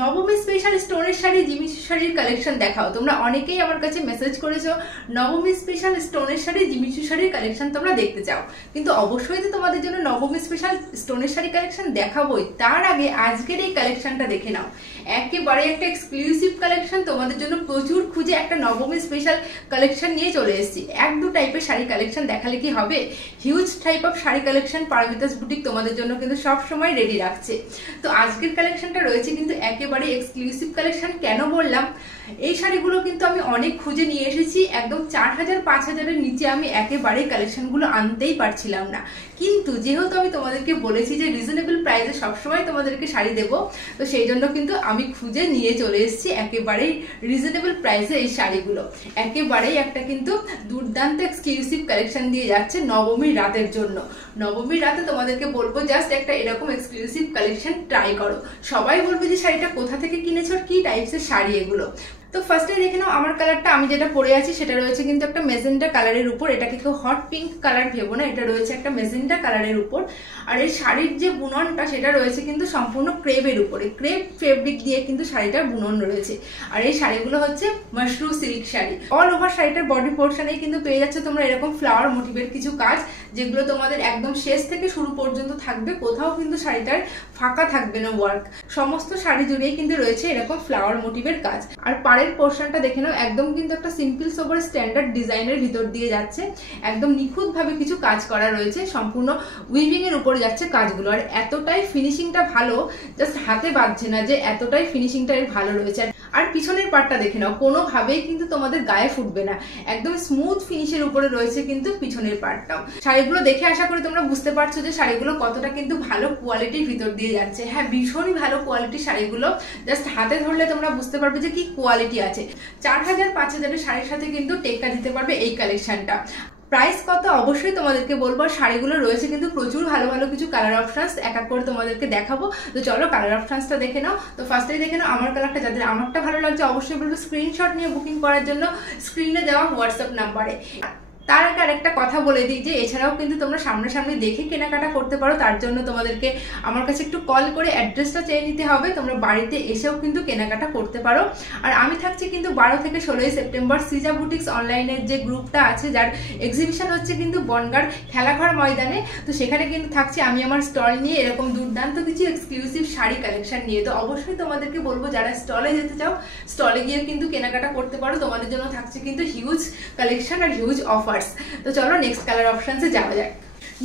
নবমী স্পেশাল স্টোনের শাড়ি জিমিচু শাড়ির কালেকশন দেখাও। তোমরা অনেকেই আমার কাছে মেসেজ করেছো নবমী স্পেশাল স্টোনের শাড়ি জিমিচু শাড়ির কালেকশন তোমরা দেখতে চাও, কিন্তু অবশ্যই তো তোমাদের জন্য নবমী স্পেশাল স্টোনের শাড়ি কালেকশন দেখাবোই। তার আগে আজকের এই কালেকশনটা দেখে নাও, একেবারে একটা এক্সক্লুসিভ কালেকশন তোমাদের জন্য। প্রচুর খুঁজে একটা নবমী স্পেশাল কালেকশন নিয়ে চলে এসেছি। এক দু টাইপের শাড়ি কালেকশন দেখালে কি হবে, huge type of sari collection Paromita's boutique তোমাদের জন্য কিন্তু সব সময় রেডি রাখছে। তো আজকের কালেকশনটা রয়েছে কিন্তু একেবারে এক্সক্লুসিভ কালেকশন। কেন বললাম, এই শাড়িগুলো কিন্তু আমি অনেক খুঁজে নিয়ে এসেছি, একদম 4000-5000-এর নিচে আমি একেবারে কালেকশনগুলো আনতেই পারছিলাম না। কিন্তু যেহেতু আমি তোমাদেরকে বলেছি যে রিজনেবল প্রাইসে সবসময় তোমাদেরকে শাড়ি দেবো, তো সেই জন্য কিন্তু আমি খুঁজে নিয়ে চলে এসেছি একেবারেই রিজনেবল প্রাইসে এই শাড়িগুলো। একেবারেই একটা কিন্তু দুর্দান্ত এক্সক্লুসিভ কালেকশন দিয়ে যাচ্ছে নবমীর রাতের জন্য। নবমীর রাতে তোমাদেরকে বলবো জাস্ট একটা এরকম এক্সক্লুসিভ কালেকশন ট্রাই করো। সবাই বলবে যে শাড়িটা কোথা থেকে কিনেছো, কি টাইপসের শাড়ি এগুলো। তো ফার্স্টে দেখে নাও আমার কালারটা, আমি যেটা পরে আছি সেটা রয়েছে কিন্তু একটা মেজেন্টা কালারের উপর। এটাকে কেউ হট পিঙ্ক কালার ভেবো না, এটা রয়েছে একটা মেজেন্টা কালারের উপর। আর এই শাড়ির যে বুননটা সেটা রয়েছে কিন্তু সম্পূর্ণ ক্রেপের উপরে, ক্রেপ ফেব্রিক দিয়ে কিন্তু শাড়িটার বুনন রয়েছে। আর এই শাড়িগুলো হচ্ছে Mashru silk sari. All over শাড়িটার বডি পোর্শনেই কিন্তু পেয়ে যাচ্ছে তোমরা এরকম ফ্লাওয়ার মোটিভের কিছু কাজ, যেগুলো তোমাদের একদম শেষ থেকে শুরু পর্যন্ত থাকবে। কোথাও কিন্তু শাড়িটার ফাঁকা থাকবে না ওয়ার্ক, সমস্ত শাড়ি জুড়েই কিন্তু রয়েছে এরকম ফ্লাওয়ার মোটিভের কাজ। আর পাড়ের পোর্শনটা দেখে নাও, একদম কিন্তু একটা সিম্পল সোবার স্ট্যান্ডার্ড ডিজাইনের ভিতর দিয়ে যাচ্ছে। একদম নিখুঁত ভাবে কিছু কাজ করা রয়েছে, সম্পূর্ণ উইভিং এর উপরে যাচ্ছে কাজগুলো। আর এতটাই ফিনিশিংটা ভালো, জাস্ট হাতে বাজছে না যে এতটাই ফিনিশিংটা এর ভালো রয়েছে। আর পিছনের পার্টটা দেখে নাও, কোনোভাবেই কিন্তু তোমাদের গায়ে ফুটবে না, একদম স্মুথ ফিনিশের উপরে রয়েছে কিন্তু পিছনের পার্টটাও। শাড়িগুলো দেখে আশা করি তোমরা বুঝতে পারছো যে শাড়িগুলো কতটা কিন্তু ভালো কোয়ালিটির ভিতর দিয়ে যাচ্ছে। হ্যাঁ, ভীষণই ভালো কোয়ালিটির শাড়িগুলো, জাস্ট হাতে ধরলে তোমরা বুঝতে পারবে যে কি কোয়ালিটি আছে। 4000-5000-এর শাড়ির সাথে কিন্তু টেক্কা দিতে পারবে এই কালেকশনটা। প্রাইস কত অবশ্যই তোমাদেরকে বলবো। শাড়িগুলো রয়েছে কিন্তু প্রচুর ভালো ভালো কিছু কালার অপশনস, এক এক করে তোমাদেরকে দেখাবো। তো চলো কালার অপশনসটা দেখে নাও। তো ফার্স্টেই দেখে নাও আমার কালারটা, যাদের আমারটা ভালো লাগছে অবশ্যই বলবো স্ক্রিনশট নিয়ে বুকিং করার জন্য স্ক্রিনে দেওয়া হোয়াটসঅ্যাপ নাম্বারে। তার আগে আরেকটা কথা বলে দিই যে এছাড়াও কিন্তু তোমরা সামনাসামনি দেখে কেনাকাটা করতে পারো। তার জন্য তোমাদেরকে আমার কাছে একটু কল করে অ্যাড্রেসটা চেয়ে নিতে হবে, তোমরা বাড়িতে এসেও কিন্তু কেনাকাটা করতে পারো। আর আমি থাকছি কিন্তু 12 থেকে 16 সেপ্টেম্বর সিজা বুটিক্স অনলাইনের যে গ্রুপটা আছে, যার এক্সিবিশন হচ্ছে কিন্তু বনগাঁর খেলাঘর ময়দানে। তো সেখানে কিন্তু থাকছি আমি আমার স্টল নিয়ে, এরকম দুর্দান্ত কিছু এক্সক্লুসিভ শাড়ি কালেকশন নিয়ে। তো অবশ্যই তোমাদেরকে বলবো যারা স্টলে যেতে চাও স্টলে গিয়ে কিন্তু কেনাকাটা করতে পারো। তোমাদের জন্য থাকছে কিন্তু হিউজ কালেকশন আর হিউজ অফার। তো চলো নেক্সট কালার অপশনসে যাওয়া যাক।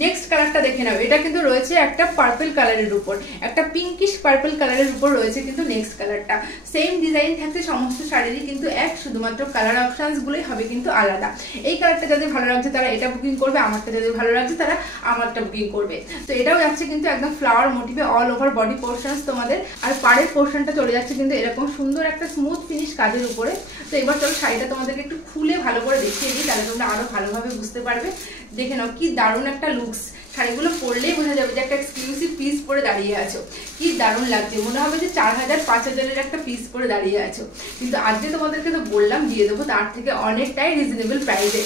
নেক্সট কালারটা দেখে নাও, এটা কিন্তু রয়েছে একটা পার্পল কালারের উপর, একটা পিঙ্কিশ পার্পল কালারের উপর রয়েছে কিন্তু নেক্সট কালারটা। সেম ডিজাইন থাকছে সমস্ত শাড়িরই কিন্তু এক, শুধুমাত্র কালার অপশনস গুলোই হবে কিন্তু আলাদা। এই কালারটা যাদের ভালো লাগছে তারা এটা বুকিং করবে, আমারটা যাদের ভালো লাগছে তারা আমারটা বুকিং করবে। তো এটাও যাচ্ছে কিন্তু একদম ফ্লাওয়ার মোটিভে অল ওভার বডি পোর্শনস তোমাদের। আর পাড়ের পোর্শনটা চলে যাচ্ছে কিন্তু এরকম সুন্দর একটা স্মুথ ফিনিশ কাজের উপরে। তো এবার চলো শাড়িটা তোমাদেরকে একটু খুলে ভালো করে দেখিয়ে দিই, তাহলে তোমরা আরো ভালোভাবে বুঝতে পারবে। দেখে নাও কি দারুণ একটা লুকস, শাড়িগুলো পরলেই বোঝা যাবে যে একটা এক্সক্লুসিভ পিস পরে দাঁড়িয়ে আছো। কি দারুণ লাগছে, মনে হবে যে 4000-5000-এর একটা পিস পরে দাঁড়িয়ে আছো। কিন্তু আজকে তোমাদেরকে তো বললাম দিয়ে দেবো তার থেকে অনেকটাই রিজনেবল প্রাইসে।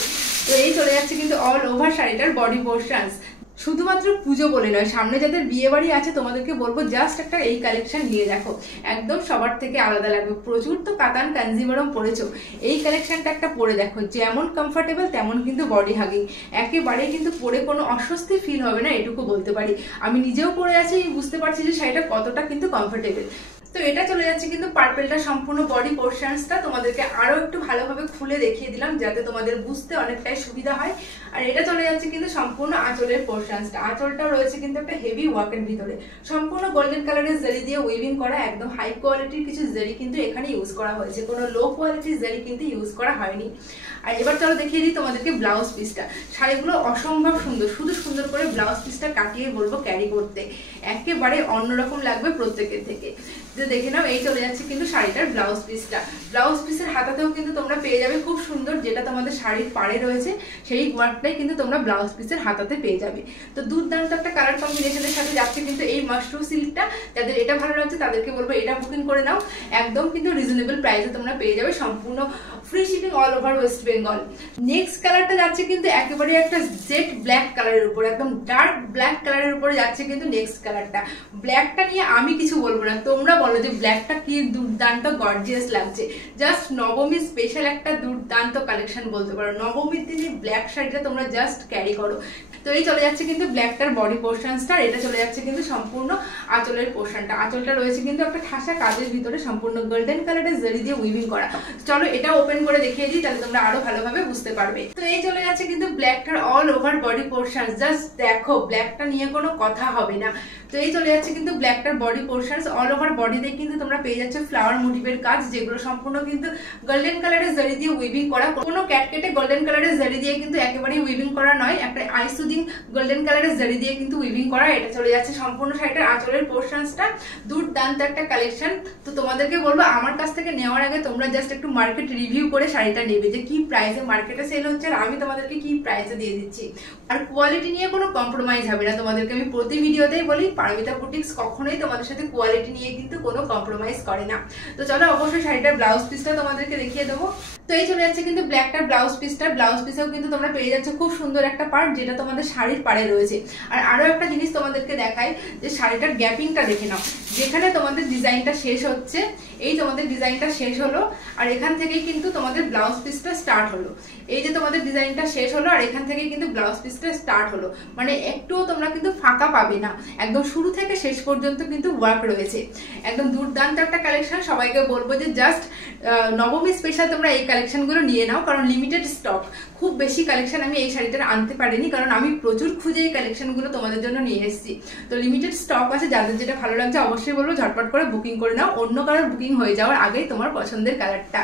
তো এই চলে যাচ্ছে কিন্তু অল ওভার শাড়িটার বডি পোর্শনস। শুধুমাত্র পুজো বলে নয়, সামনে যাদের বিয়ে বাড়ি আছে তোমাদেরকে বলবো জাস্ট একটা এই কালেকশন নিয়ে দেখো, একদম সবার থেকে আলাদা লাগবে। প্রচুর তো কাতান কাঞ্জিভারম পরেছো, এই কালেকশনটা একটা পরে দেখো, যেমন কমফোর্টেবল তেমন কিন্তু বডি হাগিং। একেবারেই কিন্তু পরে কোনো অস্বস্তি ফিল হবে না, এটুকু বলতে পারি। আমি নিজেও পরে আছি, বুঝতে পারছি যে শাড়িটা কতটা কিন্তু কমফোর্টেবল। তো এটা চলে যাচ্ছে কিন্তু পার্পেলটা সম্পূর্ণ বডি পোর্শনসটা তোমাদেরকে আরো একটু ভালোভাবে খুলে দেখিয়ে দিলাম যাতে তোমাদের বুঝতে অনেকটাই সুবিধা হয়। আর এটা চলে যাচ্ছে কিন্তু সম্পূর্ণ আঁচলের পোর্শনসটা। আঁচলটাও রয়েছে কিন্তু একটা হেভি ওয়ার্কের ভিতরে, সম্পূর্ণ গোল্ডেন কালারের জারি দিয়ে উইভিং করা, একদম হাই কোয়ালিটির কিছু জারি কিন্তু এখানে ইউজ করা হয়েছে, কোনো লো কোয়ালিটির জারি কিন্তু ইউজ করা হয়নি। আর এবার চলো দেখিয়ে দিই তোমাদেরকে ব্লাউজ পিসটা। শাড়িগুলো অসম্ভব সুন্দর, শুধু সুন্দর করে ব্লাউজ পিসটা কাটিয়ে বলবো ক্যারি করতে, একেবারে অন্যরকম লাগবে প্রত্যেকের থেকে। যে দেখে নাও এই চলে যাচ্ছে কিন্তু শাড়িটার ব্লাউজ পিসটা। ব্লাউজ পিসের হাতাতেও কিন্তু তোমরা পেয়ে যাবে খুব সুন্দর, যেটা তোমাদের শাড়ির পাড়ে রয়েছে সেই ওয়ার্কটাই কিন্তু তোমরা ব্লাউজ পিসের হাতাতে পেয়ে যাবে। তো দুর্দান্ত একটা কালার কম্বিনেশনের সাথে যাচ্ছে কিন্তু এই মাশরু সিল্কটা। যাদের এটা ভালো লাগছে তাদেরকে বলবো এটা বুকিং করে নাও, একদম কিন্তু রিজনেবল প্রাইসে তোমরা পেয়ে যাবে, সম্পূর্ণ free shipping all over West Bengal. Next কালারটা যাচ্ছে কিন্তু একেবারে একটা জেড ব্ল্যাক কালারের উপর, একদম ডার্ক ব্ল্যাক কালারের উপরে যাচ্ছে কিন্তু নেক্সট কালারটা। ব্ল্যাকটা নিয়ে আমি কিছু বলবো না, তোমরা বলো যে ব্ল্যাকটা কি দুর্দান্ত গর্জিয়াস লাগছে। জাস্ট নবমী স্পেশাল একটা দুর্দান্ত কালেকশন বলতে পারো। নবমীর দিনে ব্ল্যাক শাড়িটা তোমরা জাস্ট ক্যারি করো। তো এই চলে যাচ্ছে কিন্তু ব্ল্যাকটার বডি পোর্শনসটা, এটা চলে যাচ্ছে কিন্তু সম্পূর্ণ আঁচলের পোর্শনটা। আঁচলটা রয়েছে কিন্তু একটা ঠাসা কাজের ভিতরে সম্পূর্ণ গোল্ডেন কালারের জরি দিয়ে উইভিং করা। চলো এটা ওপেন করে দেখিয়ে দিই, তাহলে তোমরা আরো ভালোভাবে বুঝতে পারবে। তো এই চলে যাচ্ছে কিন্তু ব্ল্যাকটার all over body portion. Just দেখো, ব্ল্যাকটা নিয়ে কোনো কথা হবে না। তো এই চলে যাচ্ছে কিন্তু ব্ল্যাকটার বডি পোর্শনস। অল ওভার বডিতে কিন্তু তোমরা পেয়ে যাচ্ছে ফ্লাওয়ার মোটিভের কাজ, যেগুলো সম্পূর্ণ কিন্তু গোল্ডেন কালারের জরি দিয়ে উইভিং করা। কোনো ক্যাটকেটে গোল্ডেন কালারের জরি দিয়ে কিন্তু একেবারেই উইভিং করা নয়, একটা আইসুদিং গোল্ডেন কালারের জরি দিয়ে কিন্তু উইভিং করা। এটা চলে যাচ্ছে সম্পূর্ণ শাড়িটার আঁচলের পোর্শনসটা। দুর্দান্ত একটা কালেকশন। তো তোমাদেরকে বলবো, আমার কাছ থেকে নেওয়ার আগে তোমরা জাস্ট একটু মার্কেট রিভিউ করে শাড়িটা নেবে, যে কি প্রাইসে মার্কেটে সেল হচ্ছে আর আমি তোমাদেরকে কি প্রাইসে দিয়ে দিচ্ছি। আর কোয়ালিটি নিয়ে কোনো কম্প্রোমাইজ হবে না। তোমাদেরকে আমি প্রতি ভিডিওতেই বলি, পারমিতা বুটিক্স কখনোই তোমাদের সাথে কোয়ালিটি নিয়ে কিন্তু কোনো কম্প্রোমাইজ করে না। তো চলো অবশ্যই শাড়িটার ব্লাউজ পিসটা তোমাদেরকে দেখিয়ে দেবো। তো এই চলে যাচ্ছে কিন্তু ব্ল্যাকটার ব্লাউজ পিসটা। ব্লাউজ পিসেও কিন্তু তোমরা পেয়ে যাচ্ছ খুব সুন্দর একটা পার্ট, যেটা তোমাদের শাড়ির পাড়ে রয়েছে। আর আরো একটা জিনিস তোমাদেরকে দেখাই, যে শাড়িটার গ্যাপিংটা দেখে নাও। যেখানে তোমাদের ডিজাইনটা শেষ হচ্ছে, এই তোমাদের ডিজাইনটা শেষ হলো, আর এখান থেকেই কিন্তু তোমাদের ব্লাউজ পিসটা স্টার্ট হলো। এই যে তোমাদের ডিজাইনটা শেষ হলো, আর এখান থেকেই কিন্তু ব্লাউজ পিসটা স্টার্ট হলো। মানে একটুও তোমরা কিন্তু ফাঁকা পাবে না, একদম শুরু থেকে শেষ পর্যন্ত কিন্তু ওয়ার্ক রয়েছে। একদম দুর্দান্ত একটা কালেকশন। সবাইকে বলবো যে জাস্ট নবমী স্পেশাল তোমরা এই কালেকশনগুলো নিয়ে নাও, কারণ লিমিটেড স্টক। খুব বেশি কালেকশন আমি এই শাড়িটার আনতে পারিনি, কারণ আমি প্রচুর খুঁজে এই কালেকশনগুলো তোমাদের জন্য নিয়ে এসেছি। তো লিমিটেড স্টক আছে, যাদের যেটা ভালো লাগছে অবশ্যই বলবো ঝটপট করে বুকিং করে নাও, অন্য কারোর বুকিং হয়ে যাওয়ার আগেই তোমার পছন্দের কালারটা।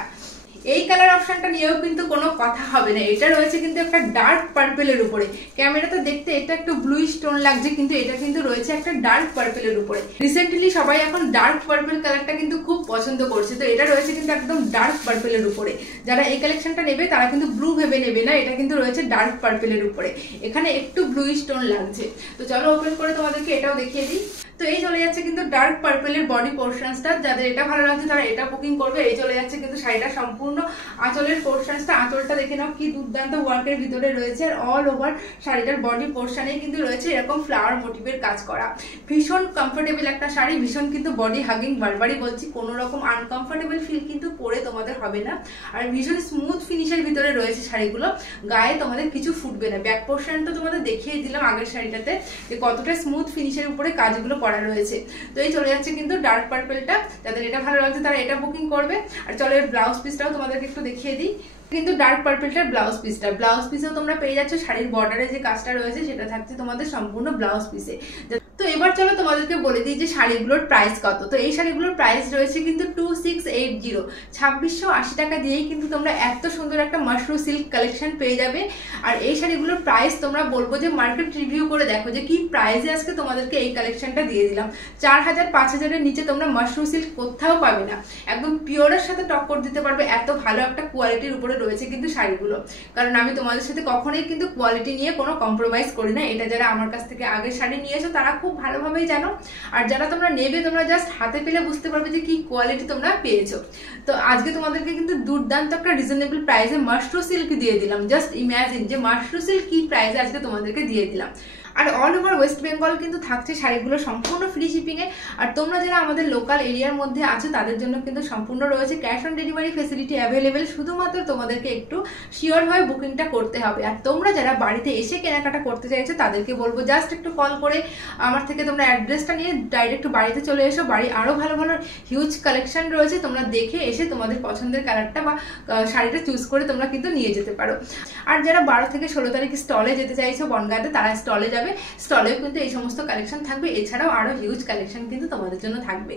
এই কালার অপশনটা নিয়েও কিন্তু কোনো কথা হবে না। এটা রয়েছে কিন্তু একটা ডার্ক পার্পেলের উপরে। ক্যামেরাতে দেখতে এটা একটু ব্লু স্টোন লাগছে, কিন্তু এটা কিন্তু রয়েছে একটা ডার্ক পার্পেলের উপরে। রিসেন্টলি সবাই এখন ডার্ক পার্পেল কালারটা কিন্তু খুব পছন্দ করছে। তো এটা রয়েছে কিন্তু একদম ডার্ক পার্পেলের উপরে। যারা এই কালেকশনটা নেবে তারা কিন্তু ব্লু ভেবে নেবে না, এটা কিন্তু রয়েছে ডার্ক পার্পেলের উপরে। এখানে একটু ব্লু স্টোন লাগছে। তো চলো ওপেন করে তোমাদেরকে এটাও দেখিয়ে দিই। তো এই চলে যাচ্ছে কিন্তু ডার্ক পার্পেলের বডি পোর্শনসটা। যাদের এটা ভালো লাগছে তারা এটা বুকিং করবে। এই চলে যাচ্ছে কিন্তু শাড়িটা সম্পূর্ণ আঁচলের পোর্শনসটা। আঁচলটা দেখে নাও কি দুর্দান্ত ওয়ার্কের ভিতরে রয়েছে, আর অল ওভার শাড়িটার বডি পোর্শনে কিন্তু রয়েছে এরকম ফ্লাওয়ার মোটিভের কাজ করা। ভীষণ কমফোর্টেবল একটা শাড়ি, ভীষণ কিন্তু বডি হাগিং। বারবারই বলছি, কোনো রকম আনকমফোর্টেবল ফিল কিন্তু পরে তোমাদের হবে না। আর ভীষণ স্মুথ ফিনিশের ভিতরে রয়েছে শাড়িগুলো, গায়ে তোমাদের কিছু ফুটবে না। ব্যাক পোর্শনটা তোমাদের দেখিয়ে দিলাম আগের শাড়িটাতে, যে কতটা স্মুথ ফিনিশের উপরে কাজগুলো করা রয়েছে। তো এই চলে যাচ্ছে কিন্তু ডার্ক পার্পেলটা। যাদের এটা ভালো লাগছে তারা এটা বুকিং করবে। আর চলো এর ব্লাউজ পিসটাও তোমাদেরকে একটু দেখিয়ে দিই। কিন্তু ডার্ক পার্পেলটার ব্লাউজ পিসটা, ব্লাউজ পিসেও তোমরা পেয়ে যাচ্ছ শাড়ির বর্ডারে যে কাজটা রয়েছে সেটা থাকছে তোমাদের সম্পূর্ণ ব্লাউজ পিসে। তো এবার চলো তোমাদেরকে বলে দিই যে শাড়িগুলোর প্রাইস কত। তো এই শাড়িগুলোর প্রাইস রয়েছে কিন্তু 2680, 2680 টাকা দিয়েই কিন্তু তোমরা এত সুন্দর একটা মাশরু সিল্ক কালেকশন পেয়ে যাবে। আর এই শাড়িগুলোর প্রাইস তোমরা বলবো যে মার্কেট রিভিউ করে দেখো যে কি প্রাইসে আজকে তোমাদেরকে এই কালেকশনটা দিয়ে দিলাম। 4000 5000-এর নিচে তোমরা মাশরু সিল্ক কোথাও পাবে না। একদম পিওরের সাথে টক্কর দিতে পারবে, এত ভালো একটা কোয়ালিটির উপরে রয়েছে কিন্তু শাড়িগুলো। কারণ আমি তোমাদের সাথে কখনোই কিন্তু কোয়ালিটি নিয়ে কোনো কম্প্রোমাইজ করি না। এটা যারা আমার কাছ থেকে আগের শাড়ি নিয়েছো তারা খুব ভালোভাবেই জানো, আর যারা তোমরা নেবে তোমরা জাস্ট হাতে পেলে বুঝতে পারবে যে কি কোয়ালিটি তোমরা পেয়েছো। তো আজকে তোমাদেরকে কিন্তু দুর্দান্ত একটা রিজনেবল প্রাইসে মাশরু সিল্ক দিয়ে দিলাম। জাস্ট ইমাজিন যে মাশরু সিল্ক কি প্রাইসে আজকে তোমাদেরকে দিয়ে দিলাম। আর অল ওভার ওয়েস্ট বেঙ্গল কিন্তু থাকছে শাড়িগুলো সম্পূর্ণ ফ্রি শিপিংয়ে। আর তোমরা যারা আমাদের লোকাল এরিয়ার মধ্যে আছো তাদের জন্য কিন্তু সম্পূর্ণ রয়েছে cash on delivery facility available. শুধুমাত্র তোমাদেরকে একটু শিওর হয়ে বুকিংটা করতে হবে। আর তোমরা যারা বাড়িতে এসে কেনাকাটা করতে চাইছো তাদেরকে বলবো জাস্ট একটু কল করে আমার থেকে তোমরা অ্যাড্রেসটা নিয়ে ডাইরেক্ট বাড়িতে চলে এসো। বাড়ি আরও ভালো ভালো হিউজ কালেকশন রয়েছে, তোমরা দেখে এসে তোমাদের পছন্দের কালারটা বা শাড়িটা চুজ করে তোমরা কিন্তু নিয়ে যেতে পারো। আর যারা 12 থেকে 16 তারিখ স্টলে যেতে চাইছো বনগাঁতে, তারা স্টলে যাবে। স্টলেও কিন্তু এই সমস্ত কালেকশন থাকবে, এছাড়াও আরো হিউজ কালেকশন কিন্তু তোমাদের জন্য থাকবে।